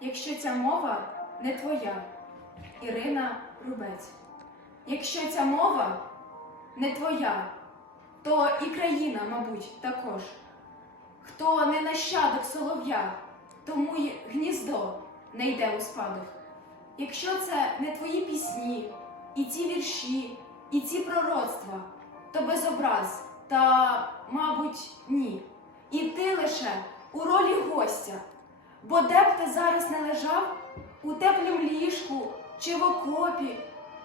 якщо ця мова не твоя, Ірина Рубець. Якщо ця мова не твоя, то і країна, мабуть, також. Хто не нащадок солов'я, тому й гніздо не йде у спадок. Якщо це не твої пісні, і ці вірші, і ці пророцтва, то без образ, та, мабуть, ні. І ти лише у ролі гостя, бо де б ти зараз не лежав, у теплім ліжку чи в окопі,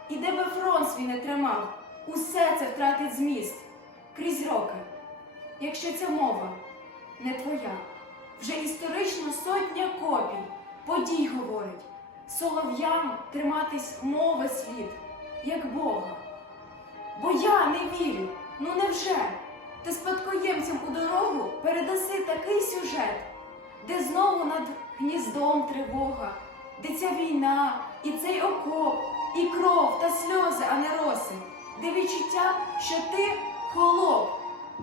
і де би фронт свій не тримав, усе це втратить зміст крізь роки. Якщо ця мова не твоя, вже історично сотня копій, подій говорить, солов'ям триматись мови слід, як Бога. Бо я не вірю, ну невже ти спадкоємцям у дорогу передаси такий сюжет, де знову над гніздом тривога, де ця війна, і цей окоп, і кров та сльози, а не роси, де відчуття, що ти холоп,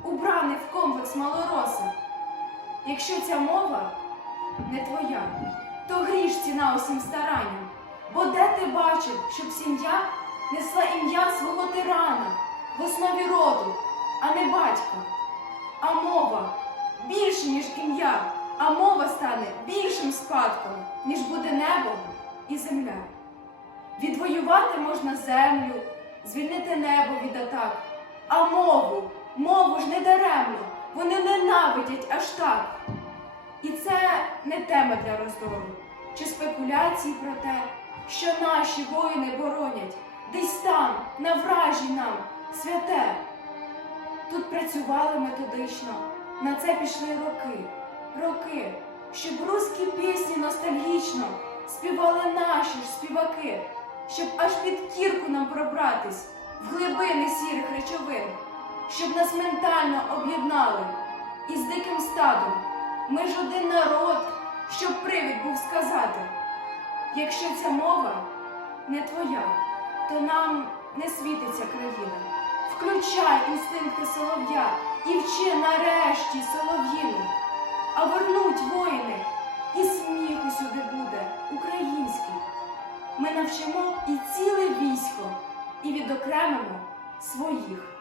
убраний в комплекс малороса. Якщо ця мова не твоя, то гріш ціна усім старанням. Бо де ти бачив, щоб сім'я несла ім'я свого тирана в основі роду, а не батька? А мова більше, ніж ім'я, а мова стане більшим спадком, ніж буде небо і земля. Відвоювати можна землю, звільнити небо від атак, а мову, мову ж не даремно, вони ненавидять аж так. І це не тема для роздору чи спекуляцій про те, що наші воїни боронять десь там, на вражі нам, святе. Тут працювали методично, на це пішли роки, роки, щоб руські пісні ностальгічно співали наші ж співаки, щоб аж під кірку нам пробратись в глибини сірих речовин, щоб нас ментально об'єднали із диким стадом. Ми ж один народ, щоб привід був сказати. Якщо ця мова не твоя, то нам не світиться країна. Включай інстинкти солов'я і вчи нарешті солов'їну. А вернуть воїни, і сміх усюди буде український. Ми навчимо і ціле військо, і відокремимо своїх.